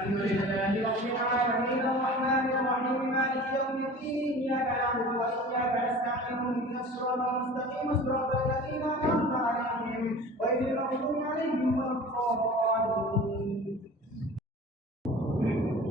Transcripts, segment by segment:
الحمد لله رب العالمين الرحمن الرحيم مالك يوم الدين إياك نعبد وإياك نستعين اهدنا الصراط المستقيم صراط الذين أنعمت عليهم غير المغضوب عليهم ولا الضالين.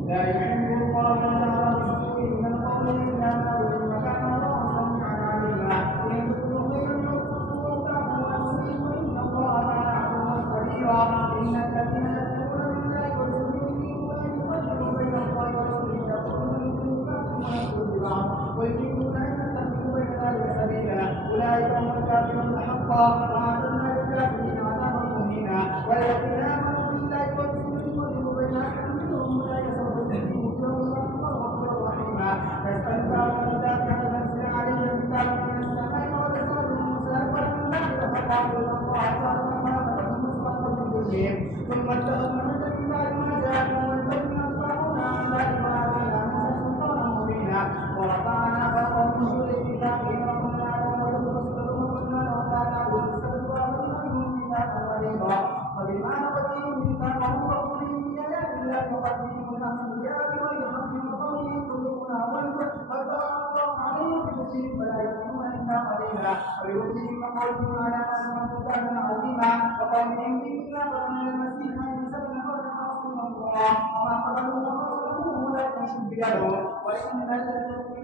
لا يحب الله تعالى بالسوء من القول إلا ما ظلم وكان الله سميعا عليما. إن تبدوا خيرا يؤتكم وتعفوا عن سوء فإن الله كان عفوا قديرا. إن الذين يكفرون بالله ورسوله ويفرقون بين الله ورسوله يقولون نؤمن ببعض ونكفر ببعض ويريدون أن يتخذوا بين ذلك سبيلا. أولئك هم الكافرون حقا وأعتدنا للكافرين عذابا مهينا. والذين آمنوا بالله ورسوله يفرقون بين أحد منهم أولئك سوف يهديهم أجرهم غفورا رحيما. يسألك عن الكتاب أن تنزل عليهم كتابا من السماء وتسأل موسى والمنزل فقالوا إن الله تعالى ما لهم مسبقا من كلهم ثم اتخذوا من بعد ما جاءهم والبينات فعلنا عن ذلك وآتينا موسى سلطانا مبينا. ورفعنا فوقهم طول الكتاب وقلنا لهم ويرسلوا وقلنا لهم لا تعبدوا السبت وأخذنا منهم ميثاقا غليظا. فبما نقضيهم ميثاقهم وكفرهم بآيات الله وقتلهم الأنبياء بغير حق وقولهم قلوبنا غلف قد طبع الله عليهم بكفرهم فلا يؤمنون إلا قليلا. ويؤتيهم وقولهم على أنهم بهتانا عظيما وقولهم إنا قتلنا المسيح عيسى ابن مريم رسول الله وما قتلوه ورسوله ولكن شبه له. وإن الذين في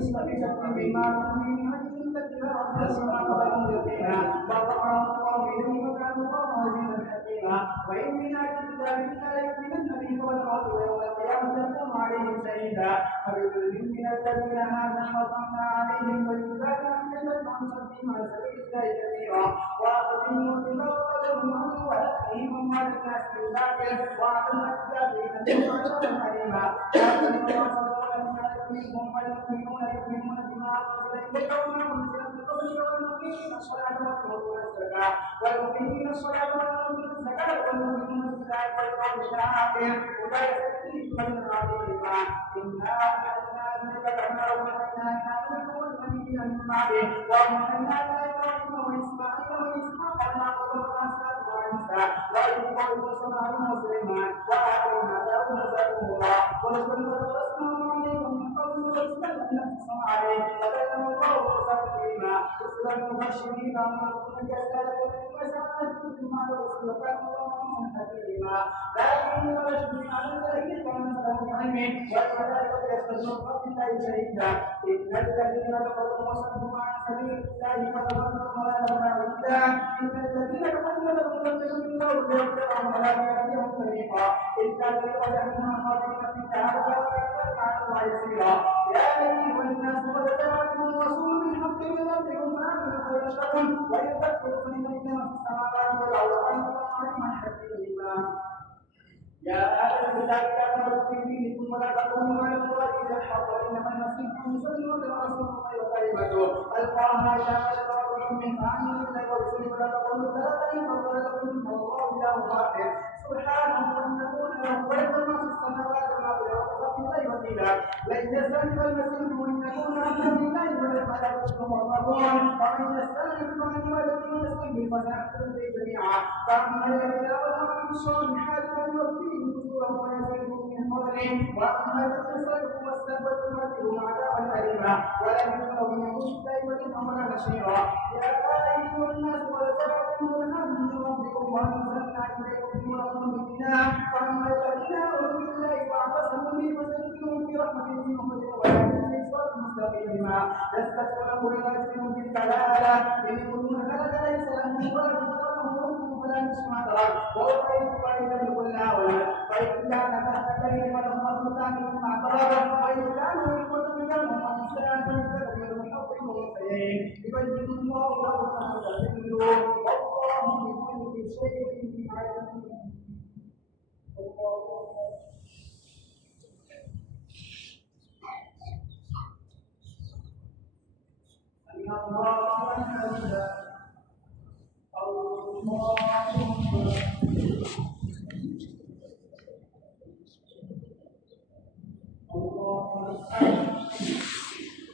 شك بما من هذه التي لا أحسنها قبلهم يقينا وقرأ الله بهم وكان الله عزيزا حكيما. وإن من أهل الكتاب إلا ليؤمنن به قبل الموت ويوم القيامة يكون عليهم شهيدا. فبظلم من الذين هادوا حرمنا عليهم طيبات أحلت عن صدهم عن سبيل الله كثيرا وأخذهم الربا وقدرهم عنه وأكلهم أموال الناس بالباطل وأعطوا الكافرين منهم عذابا أليما. منهم والمؤمنون يؤمنون بما أنزل إليك وما أنزل من قبلك والمقيمين الصلاة ويؤتون الزكاة والمقيمين الصلاة ويؤتون الزكاة والمؤمنون بالله واليوم الآخر أولئك يؤتون عظيما. إنا أوحينا إليك كما أوحينا إلى نوح والنبيين من بعده وأوحينا إلى إبراهيم وإسماعيل وإسحاق ويعقوب والأسباط وعيسى وأيوب وسليمان وسليمان وآتينا داود زبورا ورسلا وترسلنا عليهم عليه فكلم الله موسى تكليما. رسلا مبشرين ومنذرين كذلك وسعدت بما ترسل وكان الله عليما حكيما. لكن رشد عن ذلك ونزله بعلمه والملائكه يستجيبون بالله شهيدا. ان الذين كفروا وصدوا عن سبيل الله فتبرأوا ولا بعيدا. ان الذين كفروا لهم يتبعون الله ليغفرهم ولا يهديهم طريقا الا طريق جهنم خالدين فيها ابدا على الله يسيرا. يا أيها الناس قد جاءكم الرسول بالحق من ربكم فآمنوا خيرا لكم وإن تكفروا فإن في السماوات والأرض وأنتم عليما حكيما. يا أهل الكتاب لا تغلوا في دينكم ولا تقولوا على الله إلا الحق إنما المسيح عيسى ابن مريم رسول الله وكلمته ألقاها إلى روح من فآمنوا بالله ورسوله ولا تقولوا ثلاثة إنما لكم إن الله إله واحد سبحانه أن تكون له ولد ما في السماوات وما في الأرض وبالله وكيلا. لن يستنكف المسيح أن يكون عبدا لله والملائكة مقربون ومن يستنكف فمن والذين يستكبر فسيحشرهم جميعا. فأما الذين آمنوا وعملوا الصالحات فليوفيهم أجورهم ويزيدهم من فضله وأما الذين سلكوا واستكبروا فلهم عذابا أليما ولم يكونوا من دون الله وليا ولا نصيرا. يا أيها الناس قد جاءكم برهان من ربكم وأنزلنا إليكم نورا مبينا. فأما الذين آمنوا بالله واعتصموا به فسيدخلهم في رحمة منه ويهديهم صراطا مستقيما. يستفتونكم ليفتنوا في الكلالة إن يقولون هذا ليس لهم ولد ولهم فلا تسمع ترى وأولئك فإذا قلنا ولد فإن كان تحت كلمة فلهم أصلان مما اعترض وإن كانوا إخوة منهم ونساء فليكتبوا الحق والخير يبين الله لكم أن تضلوا والله بكل شيء عليم. الله أكبر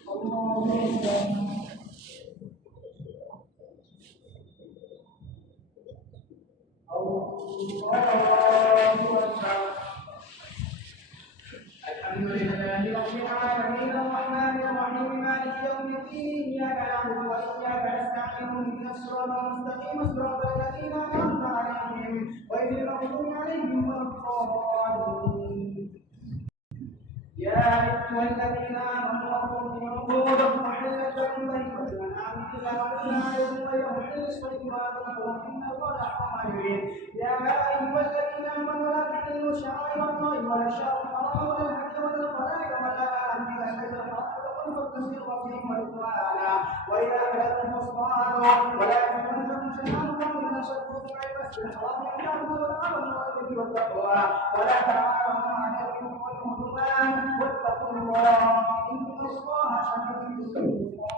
الله أكبر. الله الحمد لله رب العالمين الرحمن الرحيم مالك يوم الدين إياك نعبد وإياك نستعين اهدنا الصراط المستقيم صراط الذين أنعمت عليهم غير المغضوب عليهم ولا الضالين. يا أيها الذين آمنوا عقودكم حلت لكم بهيمة الأنعام إلا وإلا عليكم غير محل الصيدات وإن الله حرم يريد. يا أيها الذين آمنوا لا تحلوا شعائر الله ولا الشهر الحرام ولا الهدي ولا القلائد ولا آمن البيت الحرام فاستمسكوا بهم والقرآن وإذا حللتم فاصطادوا ولا يجرمنكم شيئا من شركم غير المسجد الحرام أن تعبدوا الأمر والبر والتقوى ولا تعاونوا على الإثم والعدوان واتقوا الله إن الله شديد العقاب.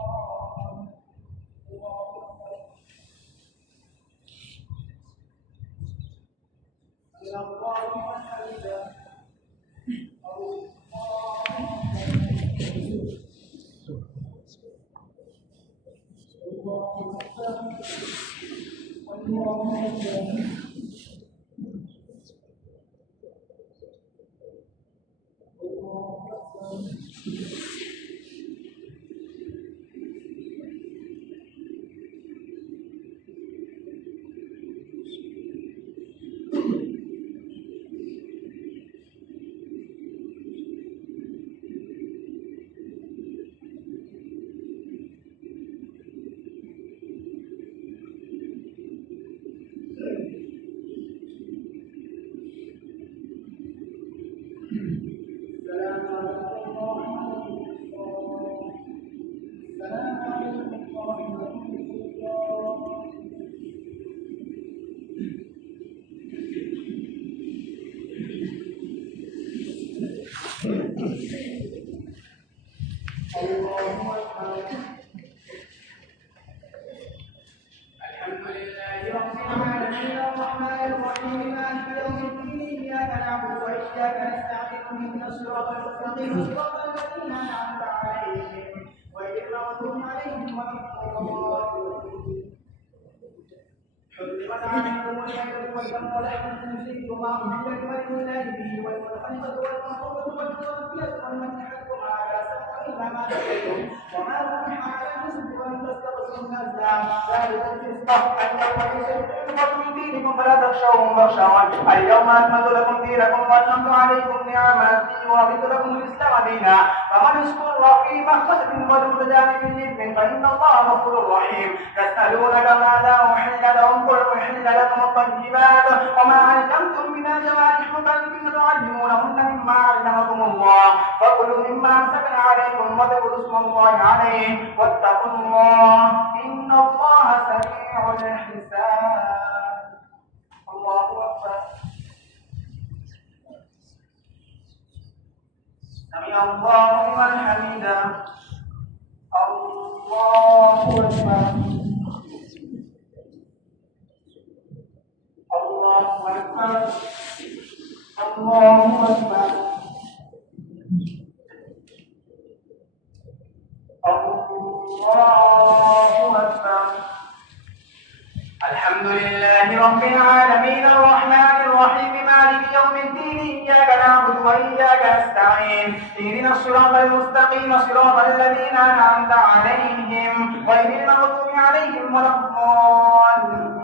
الله لمن حمده. الحمد لله رب العالمين الرحمن الرحيم مالك يوم الدين إياك نعبد وإياك نستعين اهدنا الصراط المستقيم صراط الذين أنعمت عليهم غير المغضوب عليهم ولا الضالين. حرمت عليكم الخير والدم ولحم الخنزير وما أهل لغير الله به والمنخنقة والمنقوذة والمتردية والمنحة وما على سبع إلا ما سقيتم وما ذبح على النسب وأن تستقسموا الأزلام ذلك الفسق اليوم ليس لكم من دينكم فلا تخشوهم واخشون اليوم أكملت لكم دينكم وأتممت عليكم نعمتي ورضيت لكم الإسلام دينا فمن اشكر في مخمصة غير متجانب لإثم فإن الله غفور رحيم. يسألونك ماذا أحل لهم قل أحل لكم الطيبات وما علمتم من الجوارح مكلفين تعلمونهن مما علمكم الله فكلوا مما أمسكنا عليكم واذكروا اسم الله عليه واتقوا الله إن الله سريع الحساب. الله أكبر. سمع الله لمن حمده. الله أكبر. الله أكبر. الله أكبر. الله أكبر. الحمد لله رب العالمين الرحمن الرحيم مالك يوم الدين إياك نعبد وإياك نستعين اهدنا الصراط المستقيم صراط الذين أنعمت عليهم غير المغضوب عليهم ولا الضالين.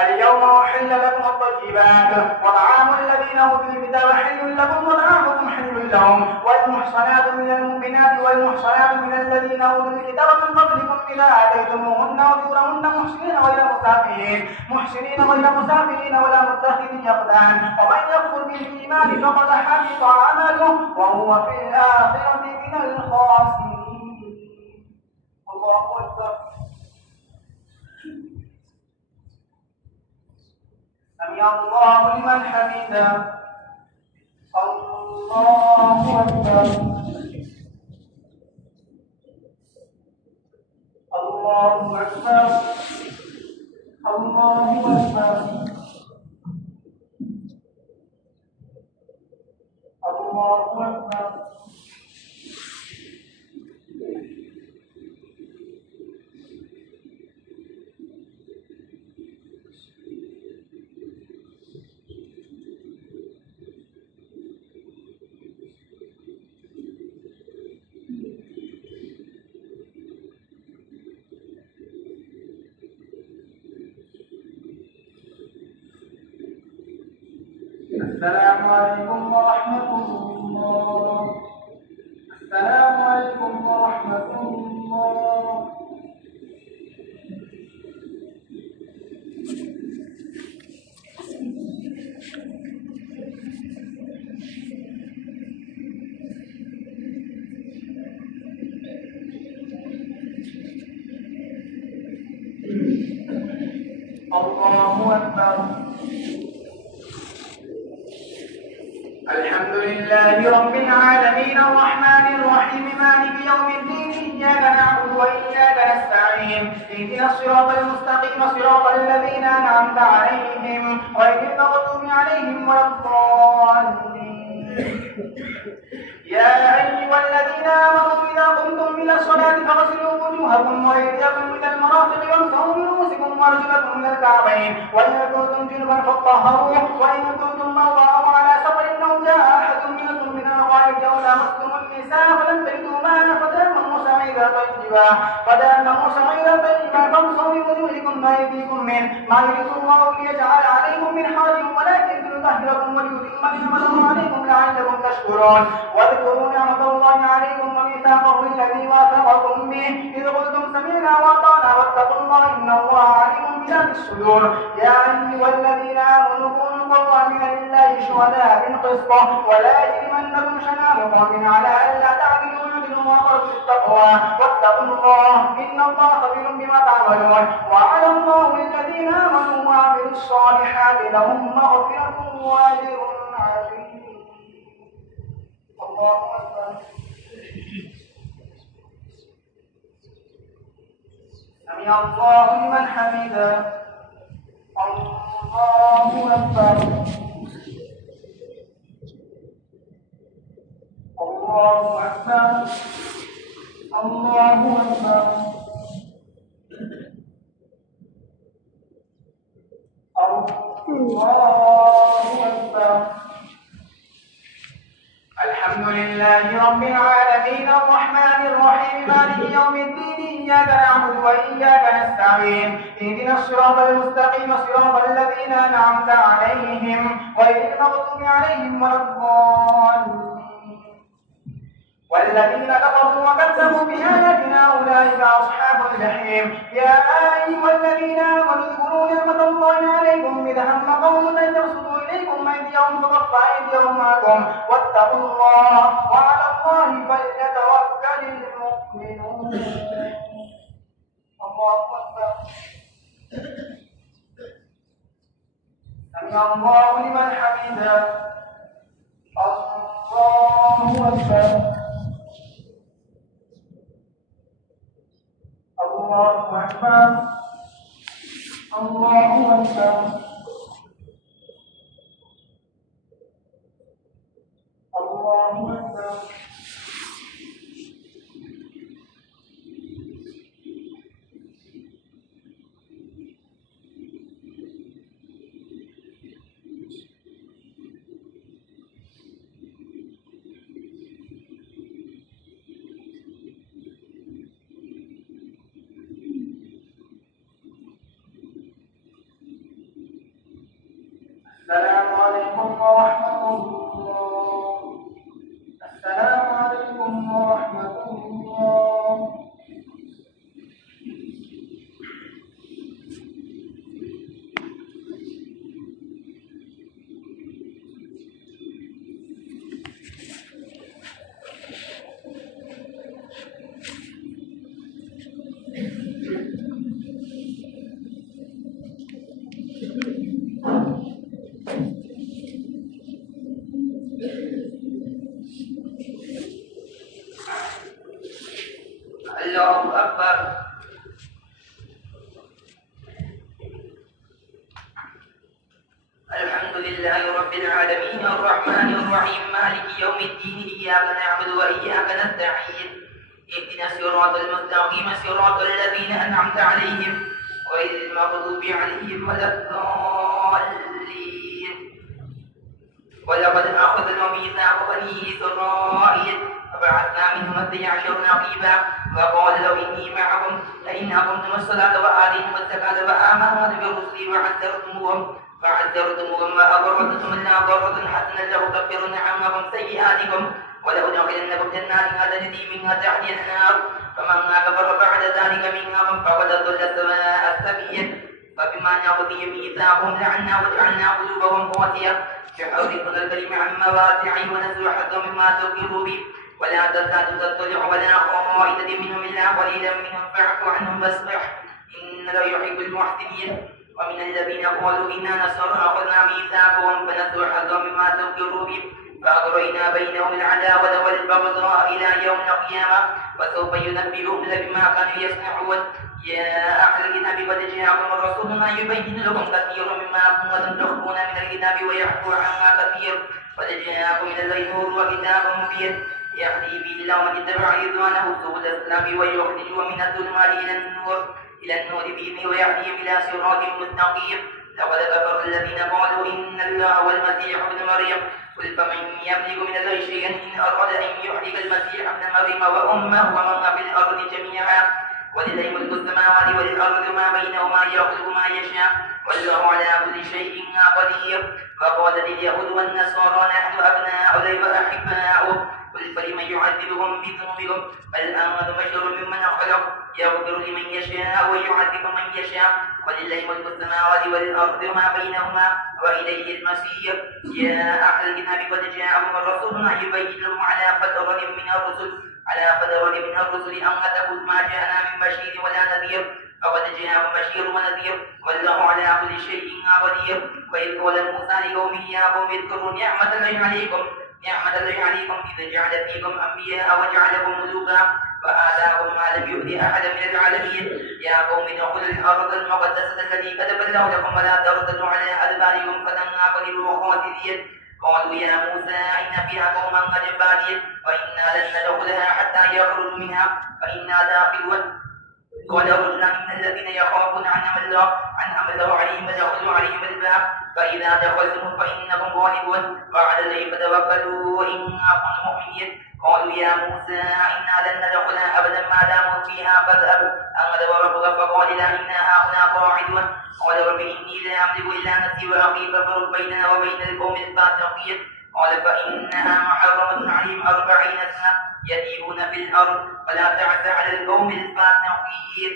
اليوم أحل لكم الطيبات وطعام الذين أوتوا الكتاب حل لكم وطعامكم حل لهم والمحصنات من المؤمنات والمحصنات من الذين أوتوا الكتاب من قبلكم إذا آتيتموهن أجورهن محسنين غير مسافرين ولا متخذي أخدان ومن يكفر بالإيمان فقد حبط عمله وهو في الآخرة من الخاسرين. الله أكبر. سمع الله لمن حمده. الله أكبر. الله أكبر. الله أكبر. الله أكبر. السلام عليكم ورحمة الله. السلام عليكم ورحمة الله. الله أكبر. الحمد لله رب العالمين الرحمن الرحيم مالك يوم الدين إياك نعبد وإياك نستعين اهدنا الصراط المستقيم صراط الذين أنعمت عليهم غير المغضوب عليهم ولا الضالين. يا أيها الذين آمنوا إذا قمتم إلى الصلاة فاغسلوا وجوهكم وأيديكم إلى المرافق وامسحوا برؤوسكم وأرجلكم إلى الكعبين وإن كنتم جنبا فاطهروا وإن كنتم مرضى أو على سفر أو جاء أحد منكم من الغائط أو لامستم النساء فلم تجدوا ماء فتيمموا صعيدا طيبا فامسحوا بوجوهكم وأيديكم منه ما يريد الله ليجعل عليكم من حرج ولكن ليطهركم وليتم نعمته عليكم لعلكم تشكرون. واذكروا نعمة الله عليكم وميثاقه الذي واثقكم به إذ قلتم سمعنا وأطعنا واتقوا الله إن الله عليم بذات الصدور. يا أيها الذين آمنوا كونوا قوامين لله شهداء بالقسط ولا يجرمنكم شنآن قوم على ألا تعدلوا اعدلوا أقرب للتقوى واتقوا الله إن الله خبير بما تعملون. وعلى الله الذين آمنوا وعملوا الصالحات لهم مغفرة وأجر عظيم. الله أكبر. سمع الله لمن حمده. الله أكبر. الله أكبر. الله أكبر. الله أكبر. الحمد لله رب العالمين الرحمن الرحيم مالك يوم الدين إياك نعبد وإياك نستعين اهدنا الصراط المستقيم صراط الذين أنعمت عليهم غير المغضوب عليهم ولا الضالين. والذين كفروا وكذبوا بآياتنا أولئك أصحاب الجحيم. يا أيها الذين آمنوا اذكروا نعمة الله عليكم إذ هم قوم أن يبسطوا إليكم أيديهم فكف أيديهم عنكم واتقوا الله وعلى الله فليتوكل المؤمنون. الله أكبر. سمع الله لمن حمده. الله أكبر. الله أكبر. الله أكبر. الله أكبر. السلام عليكم ورحمة الله. السلام عليكم ورحمة الله. الله أكبر. الحمد لله رب العالمين الرحمن الرحيم مالك يوم الدين إياك نعبد وإياك نستعين اهدنا الصراط المستقيم صراط الذين أنعمت عليهم غير المغضوب عليهم ولا الضالين. ولقد أخذنا ميثاق بني إسرائيل فبعثنا منهم 12 نقيبا فقال له إني معكم فإن أقمتم الصلاة وآتيتم الزكاة فآمنتم برسلي وعزرتموهم وأقرضتم الله قرضا حسنا لأكفرن عنكم سيئاتكم ولأدخلنكم جنات تجري منها تحتها الأنهار فمن كفر بعد ذلك منكم فقد ضل سواء السبيل فبما نقضيهم ميثاقهم لعنا وجعلنا قلوبهم قاسية يحرفون الكلم عن مواضعه ونسوا حظا مما ذكروا به ولا تزداد تطلع ولا خائنة منهم إلا قليلا منهم فاعف عنهم واصفح إنك يحب المحسنين. ومن الذين قالوا إنا نصارى أخذنا ميثاقهم فنسوا حظا مما ذكروا به فأغرينا بينهم العداوة والبغضاء إلى يوم القيامة وسوف ينبئهم بما كانوا يصنعون. يا أهل الكتاب قد جاءكم رسولنا يبين لكم كثيرا مما كنتم تخفون من الكتاب ويعفو عما كثير قد جاءكم من الله نور وكتاب مبين يهدي به الله من اتبع رضوانه سبل السلام ويخرجهم من الظلمات إلى النور بإذنه ويهديهم إلى صراط مستقيم. لقد كفر الذين قالوا إن الله هو المسيح ابن مريم قل فمن يملك من الله شيئا إن أراد أن يهلك المسيح ابن مريم وأمه ومن في الأرض جميعا ولله ملك السماوات والأرض وما بينهما يخلق ما يشاء والله على كل شيء قدير. وقالت اليهود والنصارى نحن أبناء الله وأحباؤه قل فلمن يعذبهم بذنوبهم بل أنتم بشر ممن خلق يغفر لمن يشاء ويعذب من يشاء ولله ملك السماوات والأرض وما بينهما وإليه المصير. يا أهل الكتاب قد جاءكم رسولنا يبين لكم على فترة من الرسل أن تقول ما جاءنا من بشير ولا نذير فقد جاءكم بشير ونذير والله على كل شيء قدير. وإذ قال موسى لقومه يا قوم اذكروا نعمة الله عليكم إذ جعل فيكم أنبياء وجعلكم ملوكا وآتاكم ما لم يؤت أحدا من العالمين. يا قوم ادخلوا الأرض المقدسة التي كتب الله لكم ولا ترتدوا على أدباركم فتنقلبوا خاسرين. قالوا يا موسى إن فيها قوما جبارين وإنا لن ندخلها حتى يخرجوا منها فإنا داخلون. قال رجلان من الذين يخافون أنعم الله عليهم فدخلوا عليهم الباب فإذا دخلتم فإنكم غالبون وعلى الله فتوكلوا إن كنتم مؤمنين. قالوا يا موسى إنا لن ندخلها أبدا ما داموا فيها فاذهب أنت وربك فقال لا إنا هاهنا قاعدون. قال رب إني لا أملك إلا نفسي وأخي فافرق بيننا وبين القوم الفاسقين. قال فإنها محرمة عليهم 40 سنة يتيهون في الأرض فلا تعس على القوم الفاسقين.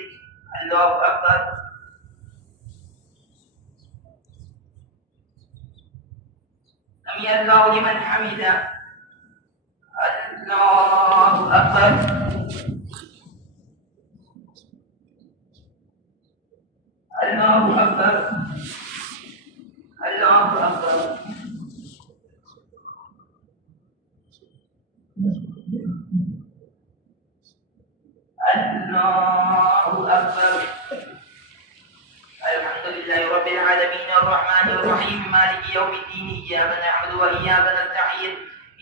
الله أكبر. سمع الله لمن حمده. الله أكبر. الله أكبر. الله أكبر. الله أكبر. الحمد لله رب العالمين الرحمن الرحيم مالك يوم الدين إياك نعبد وإياك نستعين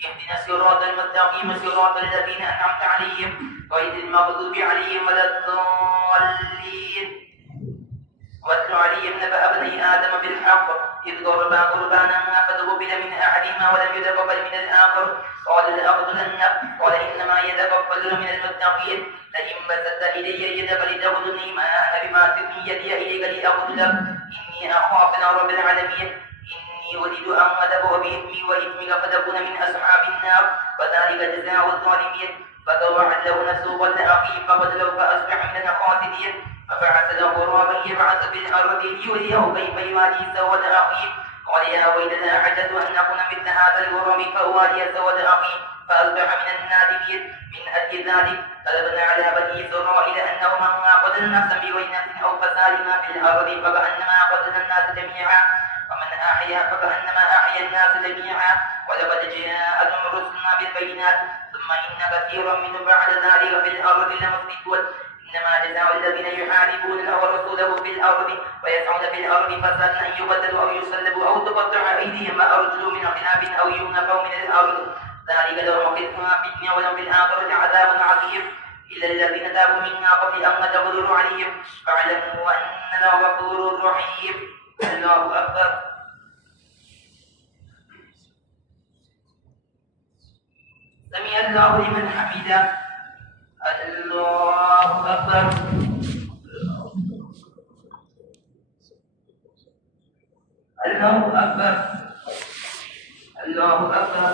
اهدنا الصراط المستقيم صراط الذين أنعمت عليهم غير المغضوب عليهم ولا الضالين. واتل عليهم نبأ بني آدم بالحق إذ قربا قربانا فتقبل من أحدهما ولم يتقبل من الآخر قال لأقتلنك قال إنما يتقبل من المتقين. لئن بسطت إلي يدك لتقتلني ما أنا بباسط يدي إليك لأقتلك إني أخاف رب العالمين. إني أريد أن أتبع بإثمي وإثمك فتكون من أصحاب النار وذلك جزاء الظالمين. فطوعت له نفسه قتل أخيه فقتله فأصبح من الخاسرين. فبعث له غرابا يبعث في الأرض ليريه كيف يواري سوءة أخيه قال يا ويلتى أعجزت أن أكون مثل هذا الغراب فأواري سوءة أخيه فأصبح من النادمين. من أجل ذلك طلبنا على بني إسرائيل أنه من قتل نفسا بغير نفس أو فساد في الأرض فكأنما قتل الناس جميعا ومن أحيا فكأنما أحيا الناس جميعا. ولقد جاءتهم رسلنا بالبينات ثم إن كثيرا منهم بعد ذلك في الأرض لمفسدون. إنما جزاء الذين يحاربون الله ورسوله في الأرض ويسعون في الأرض فسادا أن يقتلوا أو يسلبوا أو تقطع أيديهم وأرجلهم من خلاف أو ينفوا من الأرض ذلك لهم خزي في الدنيا ولهم في الآخرة عذاب عظيم. إلا الذين تابوا منا قبل أن تقدروا عليهم فاعلموا أن الله غفور رحيم. الله أكبر. سمع الله لمن حمده. الله أكبر. الله أكبر. الله أكبر.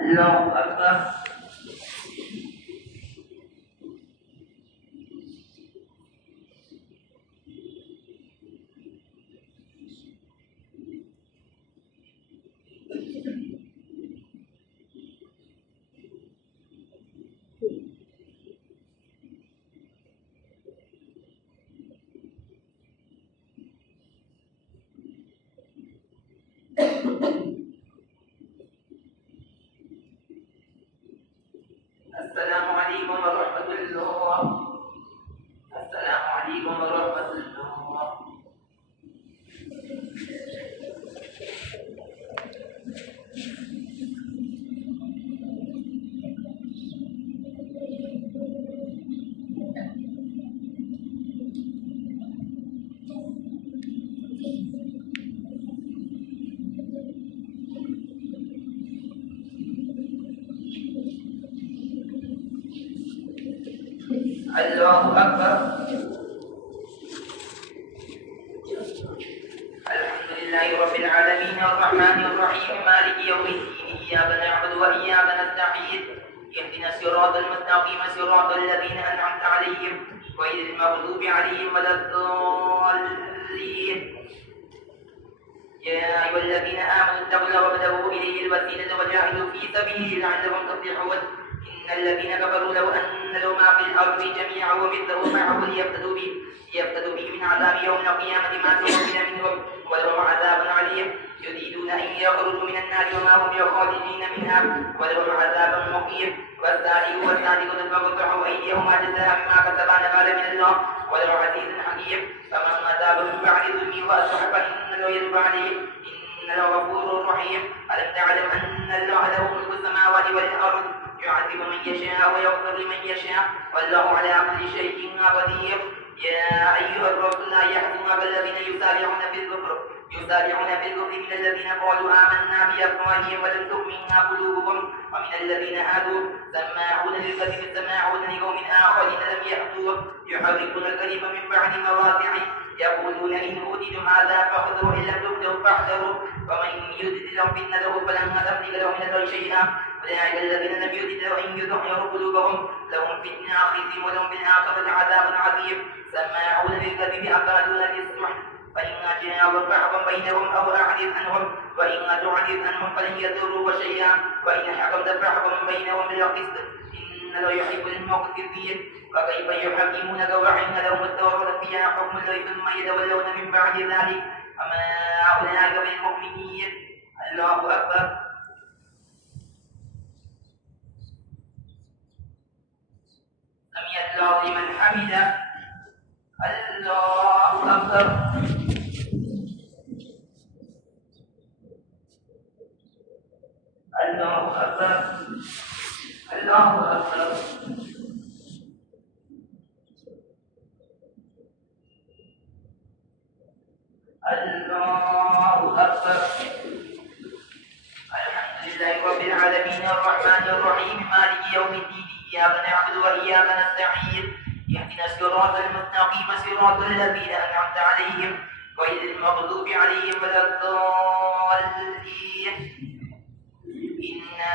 الله أكبر. السلام عليكم ورحمة الله. السلام عليكم ورحمة الله. الله أكبر. الحمد لله رب العالمين الرحمن الرحيم مالك يوم الدين إياك نعبد وإياك نستعين اهدنا الصراط المستقيم صراط الذين أنعمت عليهم غير المغضوب عليهم ولا الضالين. يا أيها الذين آمنوا اتقوا الله وابتغوا إليه الوسيلة وجاهدوا في سبيله لعلكم تفلحون. إن الذين كفروا لو أن لهم ما في الأرض جميعا ومثله معه ليفتدوا به من عذاب يوم القيامة ما تقبل منهم ولهم عذاب عليم. يريدون أن يخرجوا من النار وما هم بخارجين منها ولهم عذاب مقيم. والسارق والسارقة فاقطعوا أيديهما جزاء بما كسبا نكالا من الله والله عزيز حكيم. فمن تاب من بعد ظلمه وأصلح فإنه يتوب عليه إنه غفور رحيم. ألم تعلم أن الله له ملك السماوات والأرض يعذب من يشاء ويغفر لمن يشاء والله على كل شيء قدير. يا أيها الرسل لا يحزنك الذين يسارعون في الكفر من الذين قالوا آمنا بأفواههم ولم تؤمن قلوبهم ومن الذين هادوا سماعون للكذب سماعون لقوم آخرين لم يأتوا يحرفون الكلم من بعد مواضعه يقولون إن أوتيتم هذا فخذوه إن لم تؤتوا فاحذروا ومن يرد الله فتنته فلن تملك له من الله شيئا. أولئك الذين لم يرد له أن يطهروا قلوبهم لهم فتنة خزي ولهم في الآخرة عذاب عظيم. سماعون للكذب أكالون للسحت فإن جاءوا فاحكم بينهم أو أعرض عنهم وإن تعرض عنهم فلن يضروا شيئا وإن حكمت فاحكم بينهم بالقسط إن الله يحب المقسطين. فكيف يحكمونك وعند لهم التوراة فيها حكم الله ثم يتولون من بعد ذلك وما أولئك بالمؤمنين. الله أكبر. سمع الله لمن حمده. الله أكبر. الله أكبر. الله أكبر. الله أكبر. الحمد لله رب العالمين الرحمن الرحيم مالك يوم الدين إياك نعبد وإياك نستعين اهدنا الصراط المستقيم صراط الذين أنعمت عليهم غير المغضوب عليهم ولا الضالين. إنا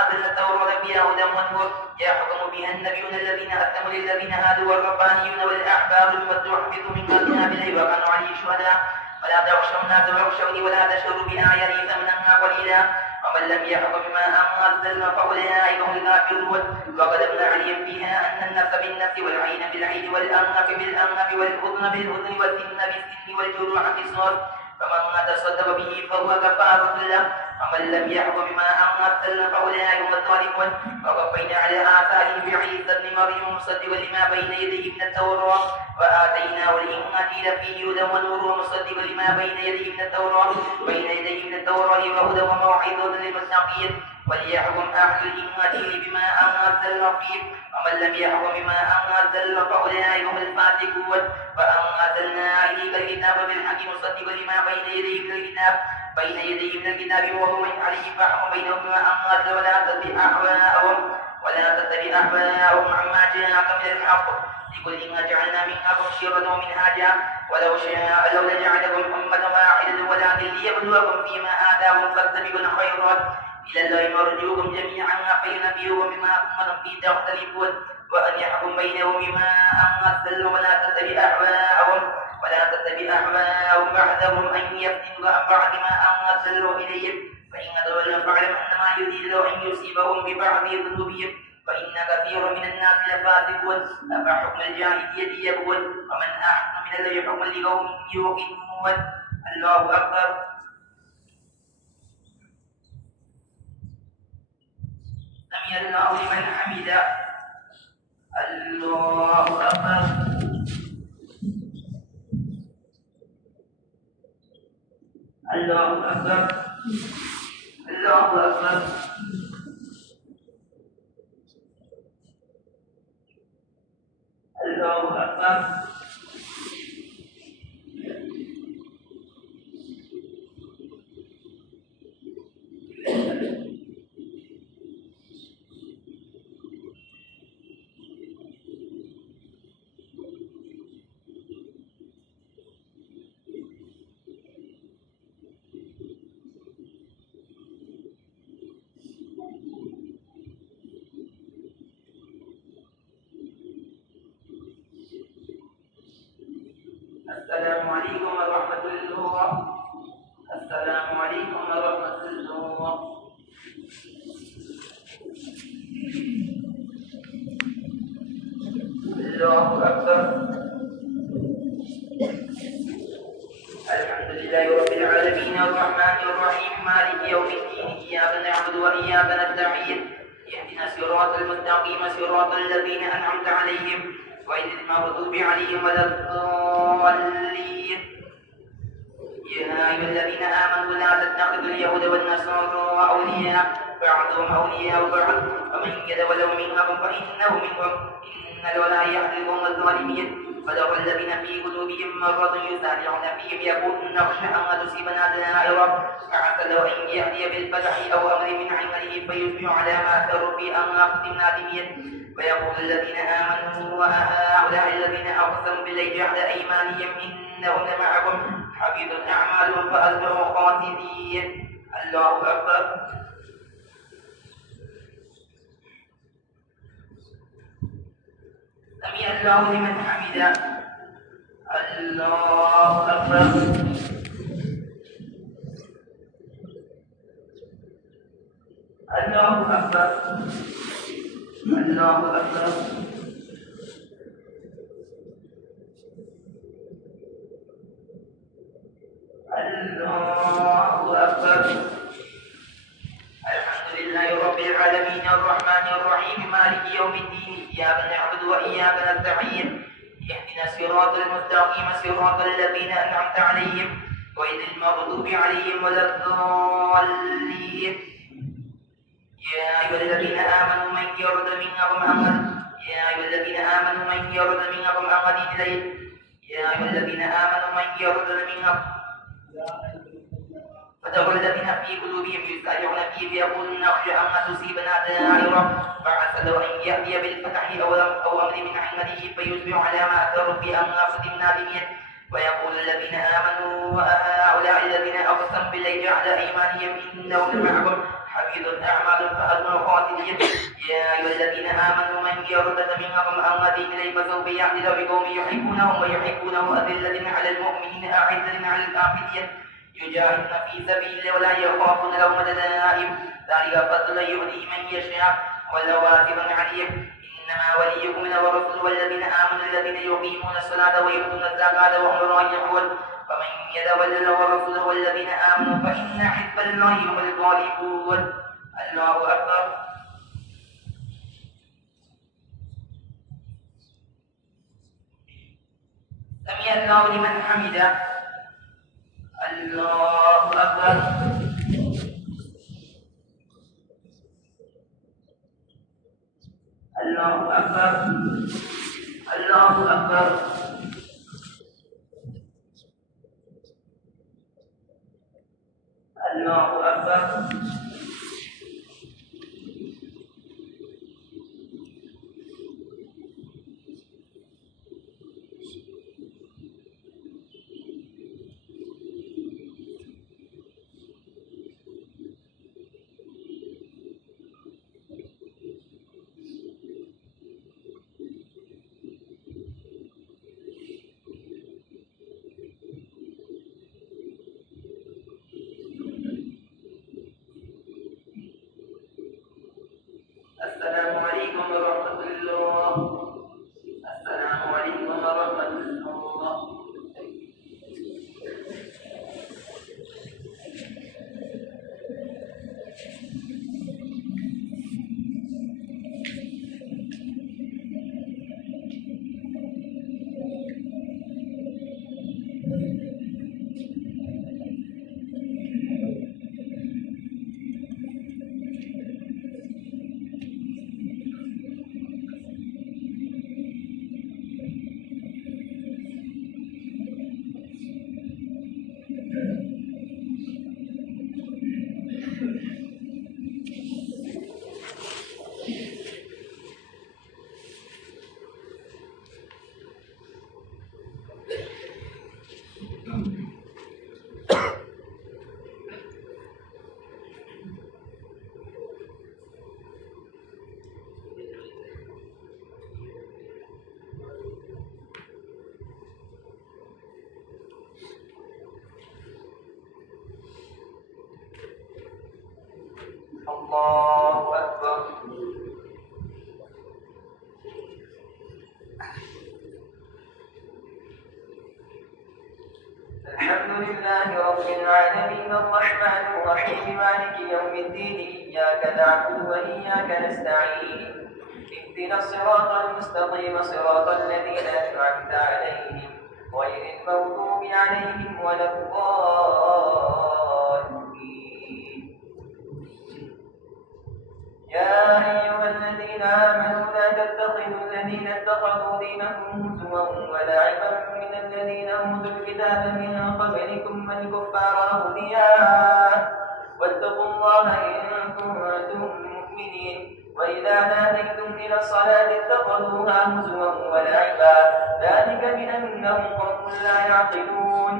أنزلنا التوراة فيها هدى ونور يحكم بها النبيون الذين أسلموا للذين هادوا والربانيون والأحبار بما استحفظوا من كتاب الله وكانوا عليه شهداء. ولا تخشوا الناس واخشوني ولا تشتروا بآياتي ثمنا قليلا ومن لم يحكم بما أنزلنا فأولئك هم الكافرون. وكتبنا عليهم فيها أن النفس بالنفس والعين بالعين والأنف بالأنف والأذن بالأذن والسن بالسن والجروح قصاص فمن تصدق به فهو كفارة له ومن لم يحكم بما أنزلنا فأولئك هم الظالمون. ووقفنا على آثارهم بعيسى ابن مريم مصدقا لما بين يديه من التوراة وآتيناه الإنجيل فيه هدى ونور ومصدقا لما بين يديه من التوراة وهدى وموعظة للمتقين. وليحكم أهل الإنجيل بما أنزلنا فيه ومن لم يحكم بما أنزلنا فأولئك هم الفاسقون. وأنزلنا إليك الكتاب بالحق مصدقا لما بين يديه من الكتاب بين يديه من الكتاب وهو من عليه فاحكم بينهم بما أنزل ولا تتبع أهواءهم عما جاءك من الحق لكل ما جعلنا منكم شرة ومنهاجا ولو شاء لو لجعلكم أمة واحدة ولكن ليبلوكم فيما آتاكم فاستبقوا الخيرات إلى الله مرجوكم جميعا فينبئكم بما كنتم فيه تختلفون وأن يحكم بينهم بما أنزل ولا تتبع أهواءهم بعدهم أن يفتنوا عن بعد ما أنزل إليهم فإن تولوا فاعلم أنما يريد أن يصيبهم ببعض ذنوبهم فإن كثير من الناس لفاسقون أفحكم الجاهلية يبغون ومن أحسن من الله حكما لقوم يوقنون. الله أكبر. سمع الله لمن حمده. الله أكبر. الله أكبر. الله أكبر. الله أكبر. السلام عليكم ورحمة الله. السلام عليكم ورحمة الله. الله أكبر. الحمد لله رب العالمين الرحمن الرحيم مالك يوم الدين إياك نعبد وإياك نستعين اهدنا الصراط المستقيم صراط الذين أنعمت عليهم غير المغضوب عليهم ولا الضالين. يا أيها الذين آمنوا لا تتخذوا اليهود والنصارى أولياء بعضهم أولياء بعض ومن يتولوا منهم فإنه منهم إن الولاء يهدي القوم الظالمين. فذر الذين في قلوبهم مرض يسارعون فيهم يقولون نخشى أن تصيبنا دائرة فعسى لو أن يهدي بالفتح أو أمر من عنده فيصبحوا على ما أثروا في أنفسهم نادمين. ويقول الذين آمنوا وهؤلاء الذين أقسموا بالله جهد أيمانهم إنهم لمعكم حبطت أعمالهم فأصبحوا خاسرين. الله أكبر. سمع الله لمن حمده. الله أكبر. الله أكبر. الله أكبر. الله أكبر. الحمد لله رب العالمين الرحمن الرحيم مالك يوم الدين إياك نعبد وإياك نستعين اهدنا الصراط المستقيم صراط الذين أنعمت عليهم غير المغضوب عليهم ولا الضالين. يا أيها الذين آمنوا من يرد منكم أمر الليل فتقول الذين في قلوبهم يسارعون فيه يقولون نخشى أن تصيبنا دائرة فعسى لو أن يأتي بالفتح أو أمر من عنده فيصبحوا على ما أثروا في أنفسهم نادمين. ويقول الذين آمنوا وهؤلاء الذين أقسموا بالله جهد أيمانهم إنهم لمعكم حبطت أعمالهم فأصبحوا خاسرين. يا أيها الذين آمنوا من يرتد منكم عن دينه فسوف يأتي بقوم يحبونهم ويحبونه أذلة على المؤمنين أعزة على الكافرين يجاهدون في سبيل الله ولا يخافون لومة لائم ذلك فضل يؤتيه من يشاء والله واسع عليم. إنما وليكم ورسوله والذين آمنوا الذين يقيمون الصلاة ويؤتون الزكاة وهم راجعون فمن يتولى ورسوله والذين آمنوا فإن حزب الله هم الغالبون. الله أكبر. سمع الله لمن حمده. الله أكبر. الله أكبر. الله أكبر. الله أكبر. الحمد لله رب العالمين الرحمن الرحيم مالك يوم الدين إياك نعبد وإياك نستعين اهدنا الصراط المستقيم صراط الذين أنعمت عليهم غير المغضوب عليهم ولا الضالين. يا أيها الذين آمنوا لا تتخذوا الذين اتخذوا دينكم هزوا ولعبا من الذين أوتوا الكتاب من قبلكم والكفار أولياء واتقوا الله إن كنتم مؤمنين. وإذا ناديتم إلى الصلاة اتخذوها هزوا ولعبا ذلك بأنهم قوم لا يعقلون.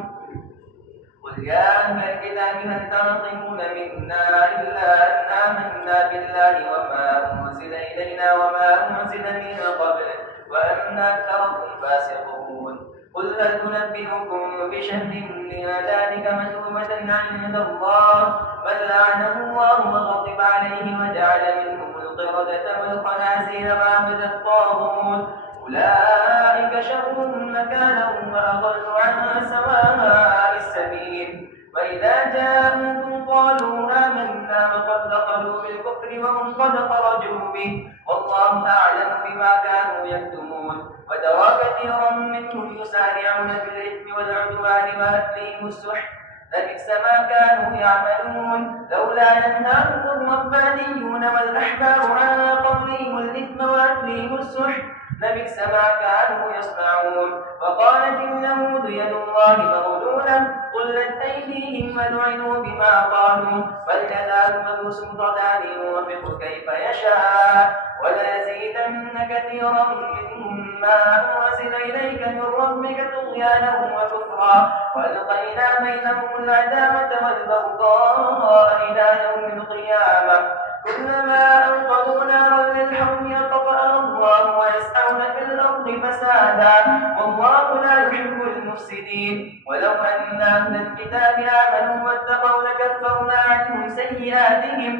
قل يا أهل الكتاب هل تنقمون منا إلا أن آمنا بالله وما أنزل إلينا وما أنزل من قبل وأن أكثركم فاسقون. قل هل ننبئكم بشر من ذلك مثوبة عند الله من لعنه الله وغضب عليه وجعل منهم القردة والخنازير وعبد الطاغوت أولئك شر مكانا وأضل عن سواء السبيل. وإذا جاءوكم قالوا آمنا وقد دخلوا بالكفر وهم قد خرجوا به والله أعلم بما كانوا يكتمون. وترى كثيرا منهم يسارعون في الإثم والعدوان وأكلهم السحت لبئس ما كانوا يعملون. لولا ينهاهم الربانيون والأحبار عن قولهم الإثم وأكلهم السحت لبئس ما كانوا يصنعون. وقالت اليهود يد الله مغلولة غلت أيديهم ولعنوا بما قالوا بل يزال ذو سلطان ينفق كيف يشاء وليزيدن كثيرا منهم ما أنزل إليك من ربك طغيانا وكفرا وألقينا بينهم العداوة والبغضاء إلى يوم القيامة كلما أوقدوا نارا للحرب أطفأها الله ويسعون في الأرض فسادا والله لا يحب المفسدين. ولو أن أهل الكتاب آمنوا واتقوا لكفرنا عنهم سيئاتهم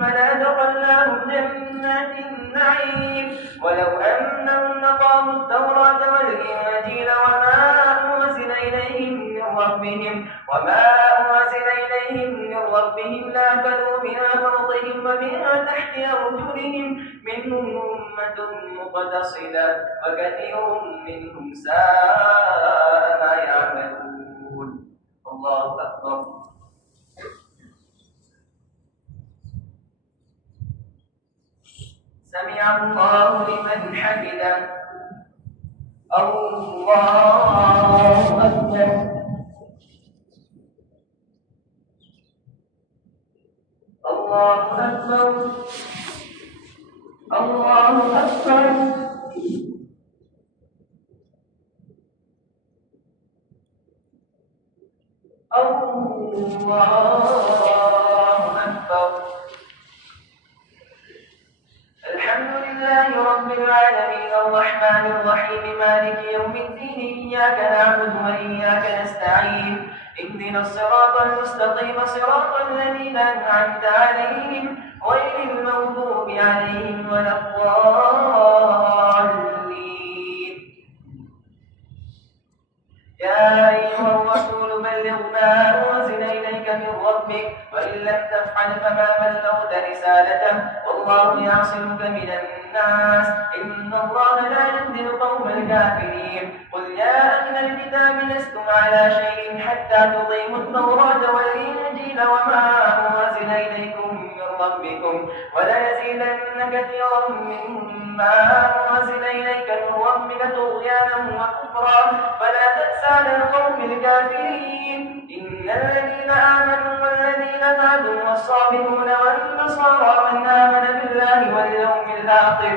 ولأدخلناهم جنات النعيم. ولو أنهم أقاموا التوراة والإنجيل وما أنزل إليهم من ربهم لأكلوا من فوقهم ومن تحت أرجلهم منهم أمة مقتصدة وكثير منهم ساء ما يعملون. الله أكبر. سمع الله لمن حمده. الله أكبر. الله أكبر. الله أكبر. الله أكبر. الحمد لله رب العالمين الرحمن الرحيم مالك يوم الدين إياك نعبد وإياك نستعين اهدنا الصراط المستقيم صراط الذين أنعمت عليهم غير المغضوب عليهم ولا الضالين. يا أيها الرسول بلغ ما أنزل إليك من ربك وإن لم تفعل فما بلغت رسالته والله يعصمك من الناس إن الله لا يهدي القوم الكافرين. قل يا أهل الكتاب لستم على شيء حتى تقيموا التوراة والإنجيل وما أنزل إليكم من ربكم وليزيدن كثيرا منهم ما أنزل إليك من ربك طغيانا وكفرا فلا تأس على القوم الكافرين. إن الذين آمنوا والذين هادوا والصابئون والنصارى من آمن بالله واليوم الآخر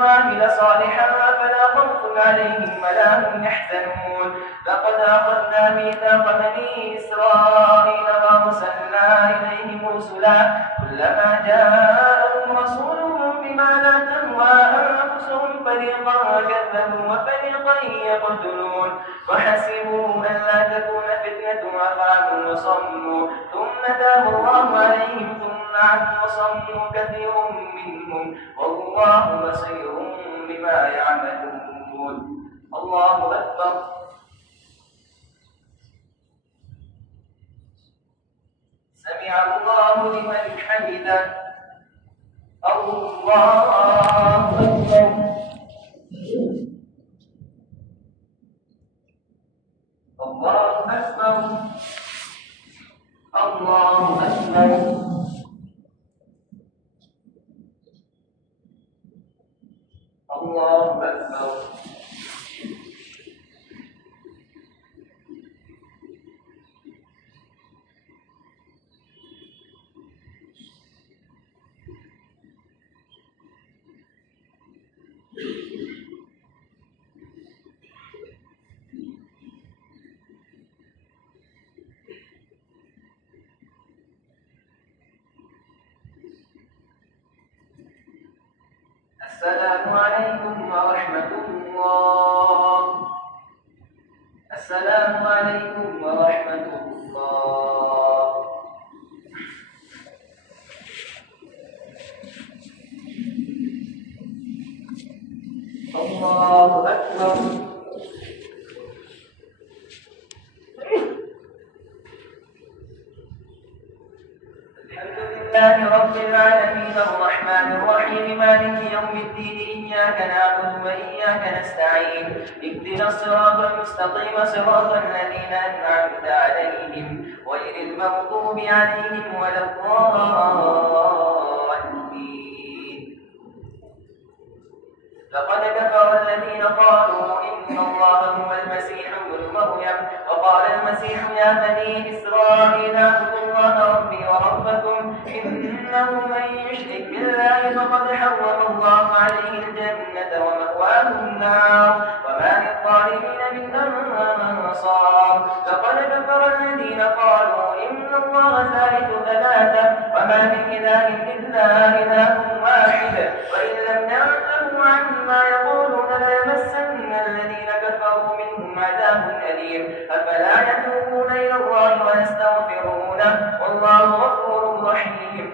وعمل صالحا فلا خوف عليهم ولا هم يحزنون. لقد أخذنا ميثاق بني إسرائيل وأرسلنا إليهم رسلا كلما جاءهم رسول بما لا تهوى أنفسهم فريقا كذبوا وفريقا يقتلون وحسبوا أن لا تكون فتنة الجنة أفعموا وصموا ثم تاب الله عليهم ثم عموا وصموا كثير منهم والله بصير بما يعملون. الله أكبر. سمع الله لمن حمده. الله أكبر. الله أكبر. الله أكبر. الله أكبر. السلام عليكم ورحمة الله. السلام عليكم ورحمة الله. الله أكبر. الحمد لله رب العالمين الرحمن الرحيم مالك يوم الدين إياك نعبد وإياك نستعين اهدنا الصراط المستقيم صراط الذين أنعمت عليهم غير المغضوب عليهم ولا الضالين. لقد كفر الذين قالوا إن الله هو المسيح ابن مريم وقال المسيح يا بني إسرائيل اعبدوا الله ربي وربكم إنه من يشرك بالله فقد حرم الله عليه الجنة ومأواه النار وما للظالمين من أنصار. لقد كفر الذين قالوا إن الله ثالث ثلاثة وما من إله إلا إله واحد وإن لم ينتهوا عما يقولون ليمسن الذين كفروا منهم عذاب أليم. أفلا يتوبون إلى الله ويستغفرونه والله غفور رحيم.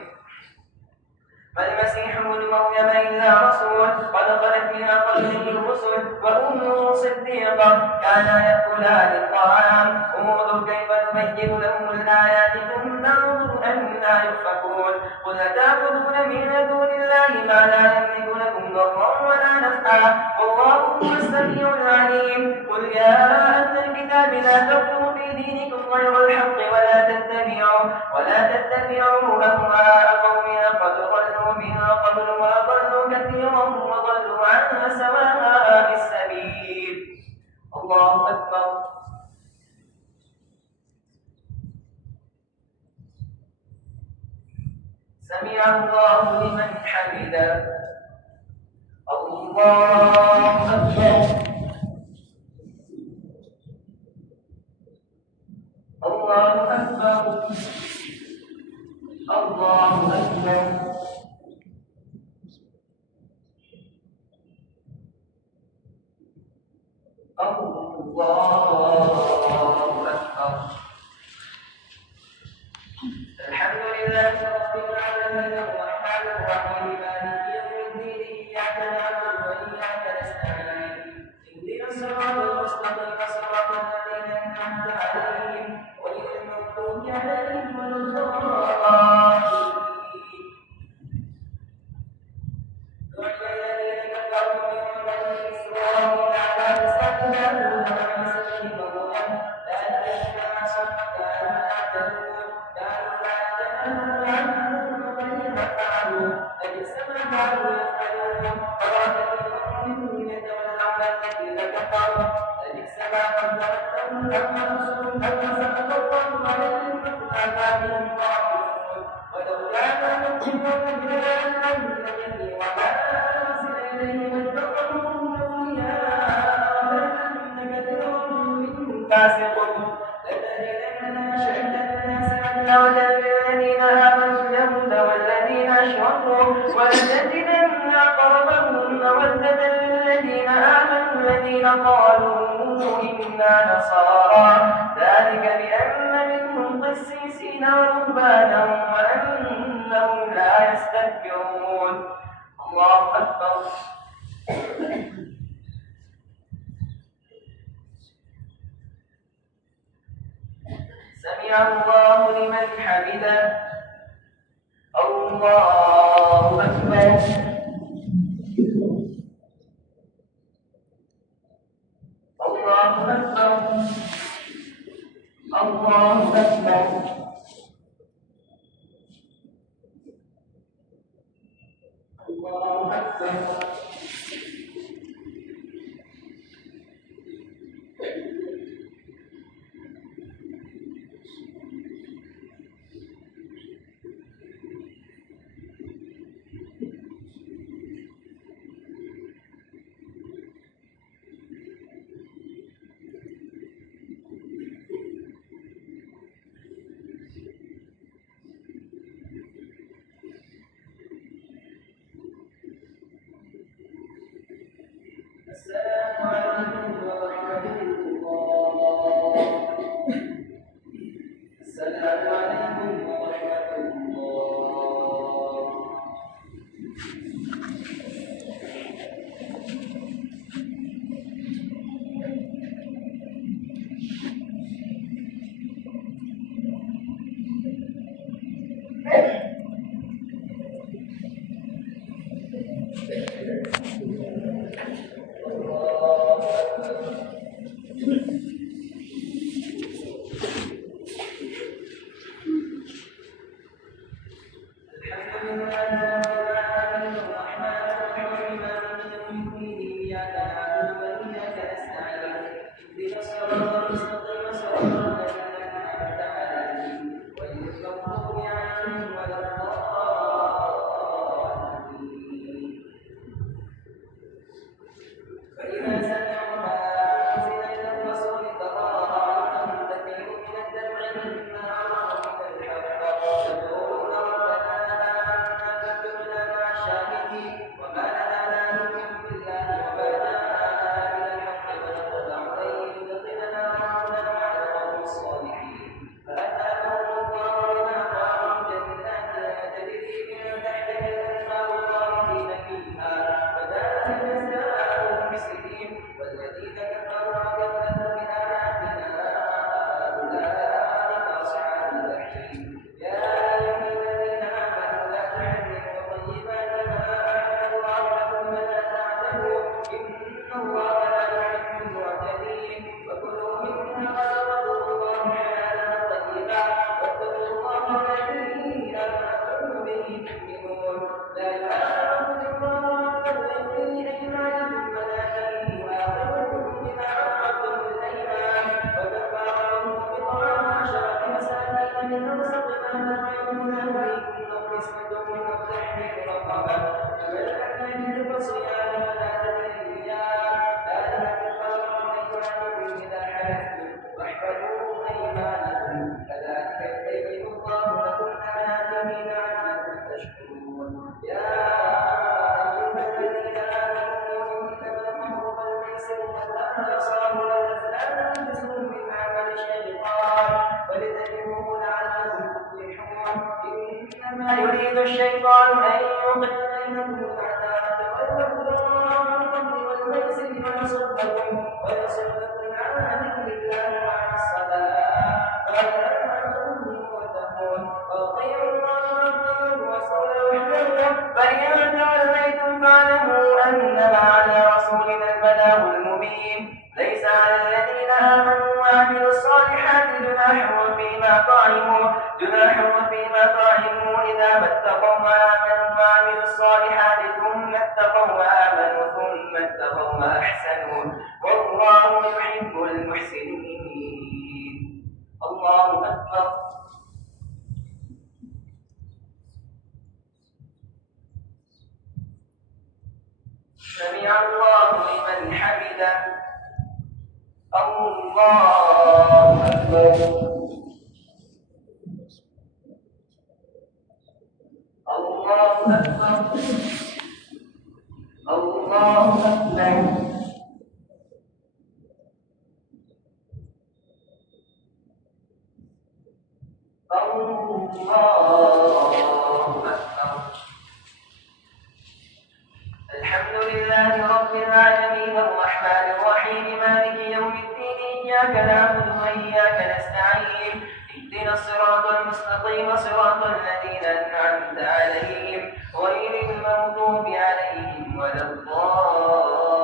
ما المسيح ابن مريم إلا رسول قد خلت من قبله الرسل وأمه صديقة كانا يأكلان الطعام انظر كيف نبين لهم الآيات ثم انظر أنى يؤفكون. قل أتعبدون من دون الله ما لا يملك لكم ضرا ولا نفعا والله هو السميع العليم. قل يا أهل الكتاب لا تغلوا في دينكم غير الحق ولا تتبعوا أهواء قوم قد ضلوا من قبل وأضلوا كثيرا وضلوا عن سواء السبيل. الله أكبر. سمع الله لمن حمده. الله أكبر. الله أكبر. الله أكبر. الله أكبر. الحمد لله رب العالمين الرحمن الرحيم مالك يوم الدين إياك نعبد وإياك نستعين اهدنا الصراط المستقيم صراط الذين أنعمت عليهم غير المغضوب عليهم ولا الضالين. الذين كفروا من بني إسرائيل على لسان داوود وعيسى بن مريم ذلك بما عصوا وكانوا يعتدون كانوا لا يتناهون عن منكر فعلوا لبئس ما كانوا يفعلون ترى كثيرا منهم يتولون الذين كفروا لبئس ما قدمت لهم أنفسهم أن سخط الله عليهم وفي عذابهم خالدون. ولولا ما يؤمنون بالله النبي وما أرسل إليه واتخذوهم أولياء ولكن كثيرا منهم فاسقون. لتجدن أشد الناس عداوة للذين آمنوا اليهود والذين أشركوا ولتجدن أقربهم مودة للذين آمنوا الذين قالوا إنا نصارى ذلك بأن منهم قسيسين ورهبانا وأنهم لا يستكبرون. الله أكبر. سمع الله لمن حمده. الله أكبر. الله أكبر. الله أكبر. الله أكبر. السلام عليكم ورحمة الله. السلام عليكم ورحمة الله. يريد الشيطان أن يوقع بينكم العداوة والبغضاء والميسر ويصدكم عن ذكر الله وعن الصلاة فهل أنتم وتقون وأطيعوا الله ورسوله وحده فإن توليتم فاعلموا أنما على رسولنا البلاغ المبين. ليس على الذين آمنوا وعملوا الصالحات جناح فيما طعموا إذا ما اتقوا وآمنوا وعملوا الصالحات ثم اتقوا وآمنوا ثم اتقوا وأحسنوا والله يحب المحسنين. الله أكبر. سمع الله لمن حمده. الله أكبر. الله أكبر. الله أكبر. رب العالمين الرحمن الرحيم مالك يوم الدين إياك نعبد وإياك نستعين اهدنا الصراط المستقيم صراط الذين أنعمت عليهم غير المغضوب عليهم ولا الضالين.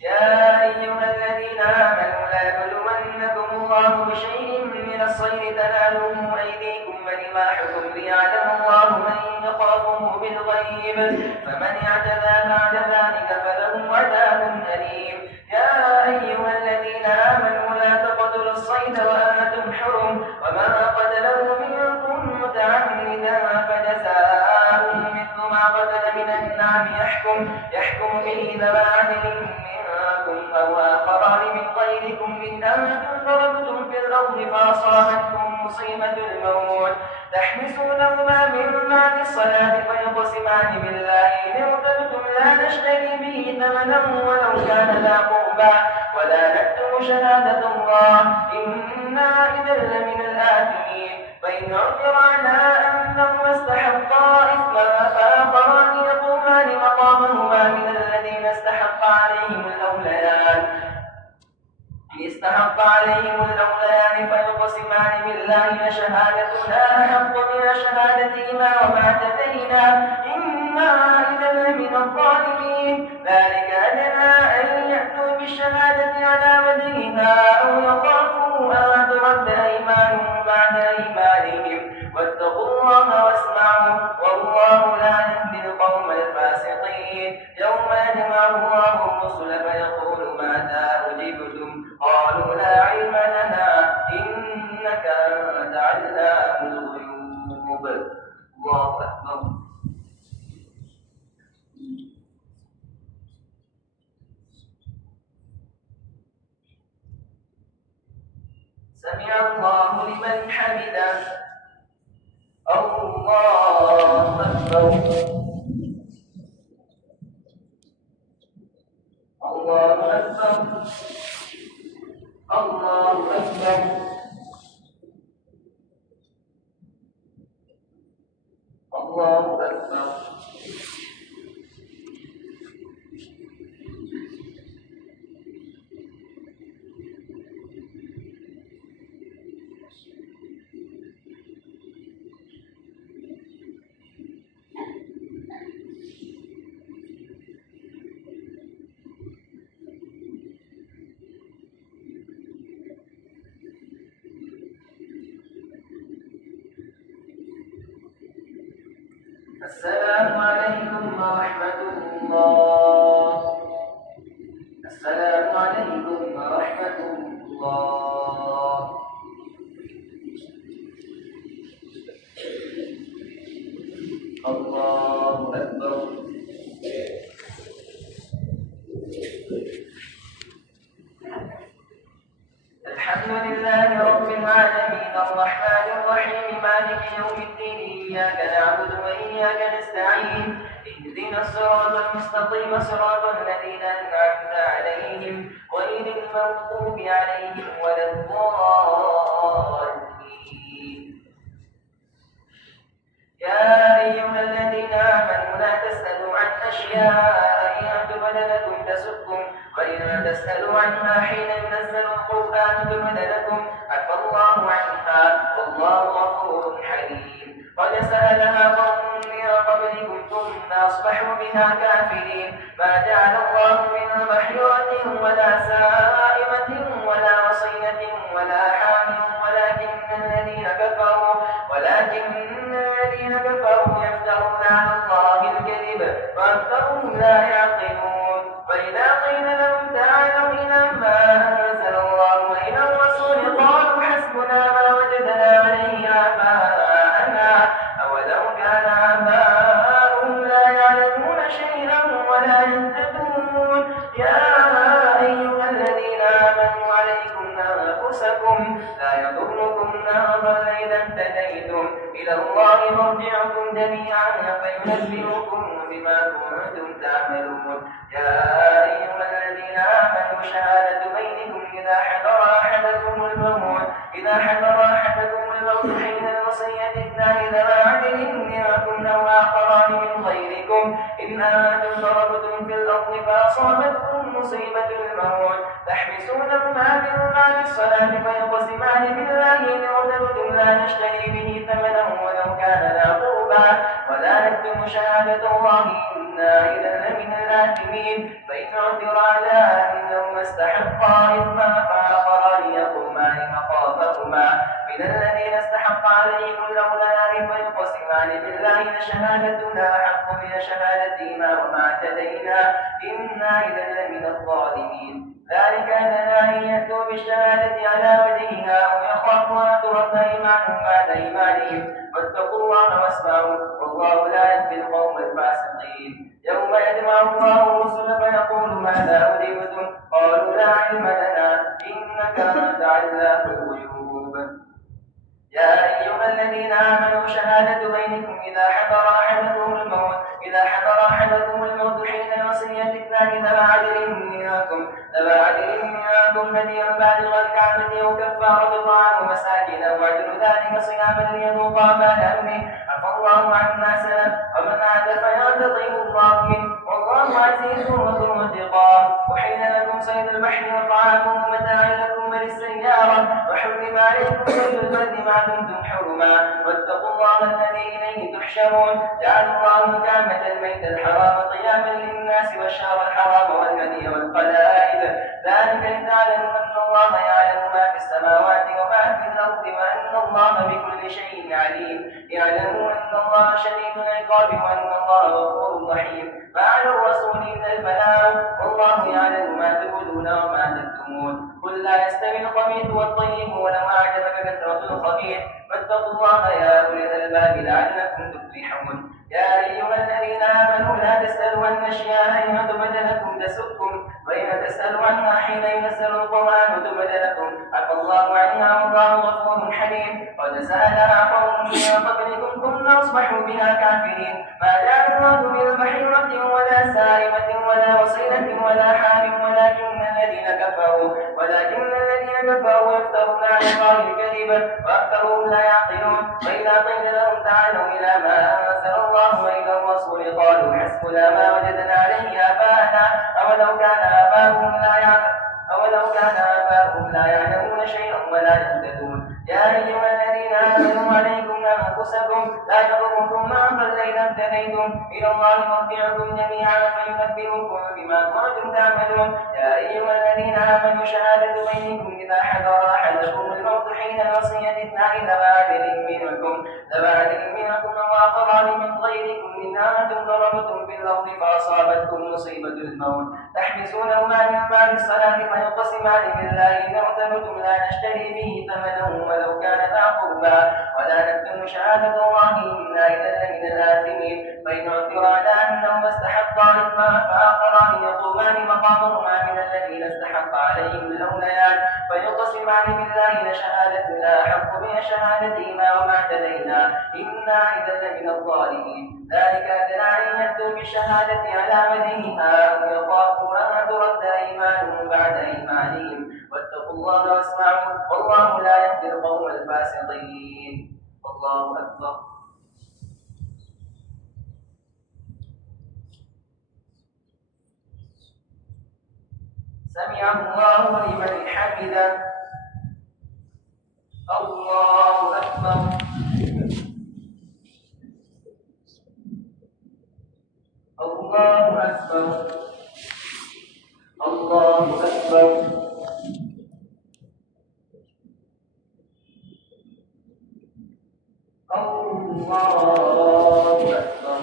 يا أيها الذين آمنوا لا يبلونكم الله بشيء من الصيد تناله أيديكم ورماحكم ليعلم الله من يخافه بالغيب فمن اعتدى بعد ذلك فله عذاب أليم. يا أيها الذين آمنوا لا تقتلوا الصيد وأنتم حرم ومن قتله منكم متعمدا فجزاء مثل ما قتل من النعم يحكم به ذوى عدل منكم أو آخران من غيركم إن أنتم ضربتم في الأرض فأصابتكم مصيبة الموت تحبسونهما من بعد الصلاة فيقسمان بالله إن ارتبتم لا نشتري به ثمنا ولو كان ذا قربى ولا نكتم شهادة الله إنا إذا لمن الآثمين. فإن عثر على أنهما استحقا إثما فآخران يقومان مقامهما من الذين استحق عليهم الأوليان فيقسمان بالله لشهادتنا أحق من شهادتهما وما اعتدينا إنا إذا لمن الظالمين. ذلك أدنى أن يأتوا بالشهادة على وجهها أو يخافوا أن ترد أيمان بعد أيمانهم واتقوا الله واسمعوا والله لا يهدي القوم الفاسقين. يوم يجمع الله الرسل فيقول ماذا أجبتم قالوا لا علم لنا إنك أنت علام الغيوب. الله أكبر. سمع الله لمن حمده. الله أكبر. الله أكبر. الله أكبر. الله أكبر. السلام عليكم ورحمة الله. السلام عليكم ورحمة الله. الله أكبر. الحمد لله رب العالمين الرحمن الرحيم مالك يوم الدين إياك نعبد وإياك نستعين اهدنا الصراط المستقيم صراط الذين أنعمت عليهم غير المغضوب عليهم ولا الضالين. يا أيها الذين آمنوا لا تسألوا عن أشياء إن تبد لكم تسؤكم وإن تسألوا عنها حين ينزل القرآن تبد لكم عفى الله عنها والله غفور حليم. قد سألها قوم من قبلكم ثم أصبحوا بها كافرين. ما جعل الله من بحيرة ولا سائمة ولا وصيلة ولا حام ولكن الذين كفروا يفترون على الله الكذب وأكثرهم لا يعقلون. فإذا قيل لهم تعالوا إلى ما أنزل الله وإلى الرسول قالوا حسبنا ما وجدنا عليه آباءنا أولو كان آباؤهم لا يعلمون شيئا ولا يهتدون. يا أيها الذين آمنوا عليكم أنفسكم لا يضركم من ضل إذا اهتديتم إلى الله مرجعكم جميعا فينبئكم بما كنتم تعملون. يا أيها الذين آمنوا شهادة بينكم إذا حضر أحدكم الموت حين الوصية اثنان ذوى عدل منكم أو آخران منكم إن أنتم ضربتم في الأرض فأصابتكم مصيبة الموت تحبسونهما من بعد الصلاة فيقسمان بالله إن ارتبتم لا نشتري به ثمنا ولو كان ذا قربى ولا نكتم شهادة الله إنا إذا لمن الآثمين فإن عثر على أنهما استحقا إثما فآخران يقومان مقامهما من الذين استحق عليهم الأوليان فيقسمان بالله لشهادتنا أحق من شهادتهما وما اعتدينا إنا إذا لمن الظالمين ذلك أدنى أن يأتوا بالشهادة على وجهها أو يخافوا أن ترد إيمان بعد إيمانهم واتقوا الله واسمعوا والله لا يهدي القوم الفاسقين يوم يجمع الله الرسل فيقول ماذا أجبتم قالوا لا علم لنا إنك أنت علام الغيوب يا أيها الذين آمنوا شهادة بينكم إذا حضر أحدكم الموت حين الوصية اثنان ذوى عدل منكم هديا بالغ الكعبة أو كفارة طعام مساكين أو عدل ذلك صياما ليذوقا وبال أمره عفى الله عما سلف ومن عاد فينتقم الله منه والله عزيز ذو انتقام وحين لكم صيد البحر وطعامه متاعا لكم وللسيارة وحرم عليكم صيد البر ما دمتم حرما واتقوا الله الذي إليه تحشرون جعل الله كعبة البيت الحرام قياما للناس والشهر الحرام والهدي والقلائد ذلك لتعلموا أن الله يعلم ما في السماوات وما في الأرض وأن الله بكل شيء عليم يعلموا أن الله شديد العقاب وأن الله غفور رحيم فعلى الرسول إلا البلاغ والله يعلم ما تقولون وما تكتمون قل لا يستوي الخبيث والطيب ولو أعجبك كثرة الخبيث فاتقوا الله يا أولي الألباب لعلكم تفلحون يا أيها الذين آمنوا لا تسألوا عن أشياء حين تبد لكم تسؤكم وإن تسألوا عنها حين ينزل القرآن تبد لكم عفى الله عنها والله غفور حليم قد سألها قوم من قبلكم ثم أصبحوا بها كافرين ما جعل الله من بحيرة ولا سائبة ولا وصيلة ولا حام ولكن الذين كفروا يفترون على الله الكذب وأكثرهم لا يعقلون وإذا قيل لهم تعالوا إلى ما أنزل الله وإلى الرسول قالوا حسبنا ما وجدنا عليه آباءنا أولو كان آباؤهم لا يعلمون شيئا ولا يهتدون يا أيها الذين آمنوا عليكم أنفسكم لا يضركم من ضل إذا اهتديتم إلى الله مرجعكم جميعا فينبئكم بما كنتم تعملون يا أيها الذين آمنوا شهادة بينكم إذا حضر أحدكم الموت حين الوصية اثنان ذوى عدل منكم وآخران من غيركم إن أنتم ضربتم في الأرض فأصابتكم مصيبة الموت تحبسونهما من بعد الصلاة فيقسمان بالله إن ارتبتم لا نشتري به ثمنا ولو كان ذا قربى ولا نكتم شهادة الله إنا إذا لمن الآثمين فإن عثر على أنهما استحقا إثما فآخران يقومان مقامهما من الذين استحق عليهم الأوليان فيقسمان بالله لشهادتنا أحق من شهادتهما وما اعتدينا إنا إذا لمن الظالمين ذلك أدنى أن يأتوا بالشهادة على وجهها أو يخافوا أن ترد أيمانهم بعد أيمانهم واتقوا الله واسمعوا والله لا يهدي القوم الفاسقين الله أكبر سمع الله لمن حمده الله أكبر الله أكبر الله أكبر الله أكبر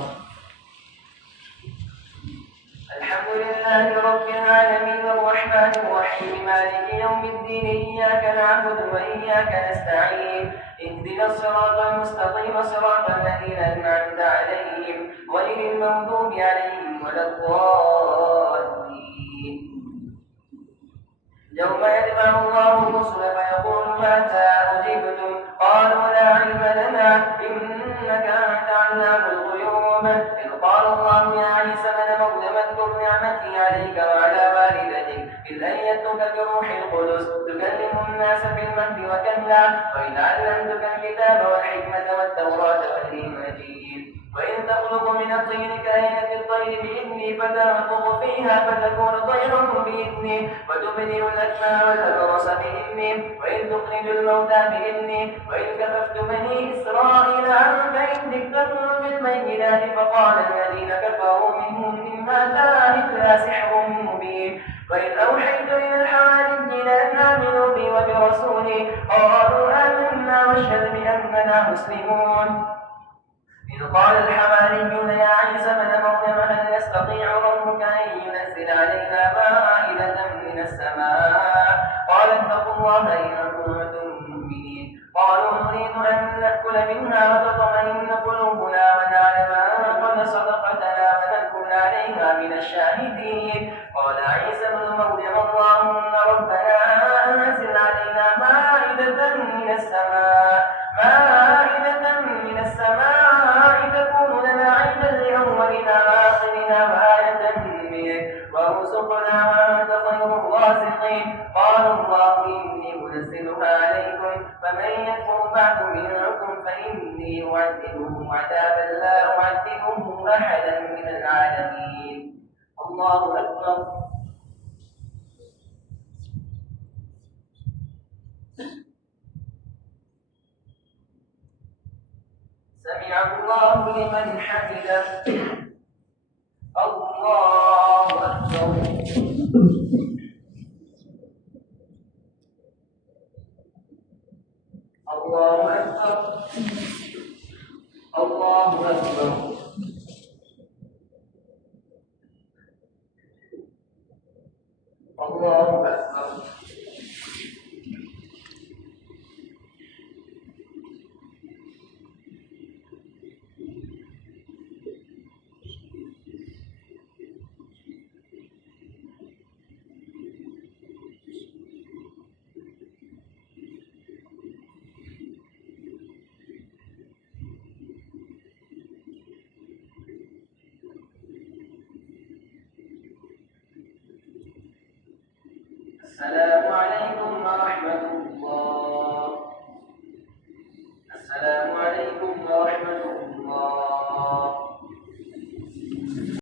الحمد لله رب العالمين الرحمن الرحيم مالك يوم الدين إياك نعبد وإياك نستعين اهدنا الصراط المستقيم صراط الذين أنعمت عليهم غير المغضوب عليهم ولا الضالين يوم يجمع الله الرسل فيقول ماذا أجبتم قالوا لا علم لنا إنك أنت علام الغيوب إذ قال الله يا عيسى ابن مريم اذكر نعمتي عليك وعلى والدتك إذ أيدتك بروح القدس تكلم الناس في المهد وكهلا وإذ علمتك الكتاب والحكمة والتوراة والإنجيل وإذ تخلق من الطين كهيئة الطير بإذني فتنفخ فيها فتكون طيرا بإذني وتبرئ الأكمى والأبرص بإذني وإذ تخرج الموتى بإذني وإذ كففت بني إسرائيل عنك إذ جئتهم بالبينات فقال الذين كفروا منهم إن هذا إلا سحر مبين وإذ أوحيت إلى الحواريين أن آمنوا بي وبرسولي قالوا آمنا واشهد بأننا مسلمون إذ قال الحواريون يا عيسى ابن مريم هل يستطيع ربك أن ينزل علينا مائدة من السماء قال اتقوا الله إن كنتم مؤمنين قالوا نريد أن نأكل منها وتطمئن قلوبنا ونعلم أن قد صدقتنا ونكون عليها من الشاهدين قال عيسى ابن مريم اللهم ربنا أنزل علينا مائدة من السماء تكون لنا عيدا لأولنا وآخرنا وآية منك وارزقنا وأنت خير الرازقين قال الله إني منزلها عليكم فمن يكفر بعد منكم فإني أعذبه عذابا لا أعذبه أحدا من العالمين الله أكبر. سمع الله لمن حمده الله أكبر. الله أكبر الله أكبر. الله أكبر. السلام عليكم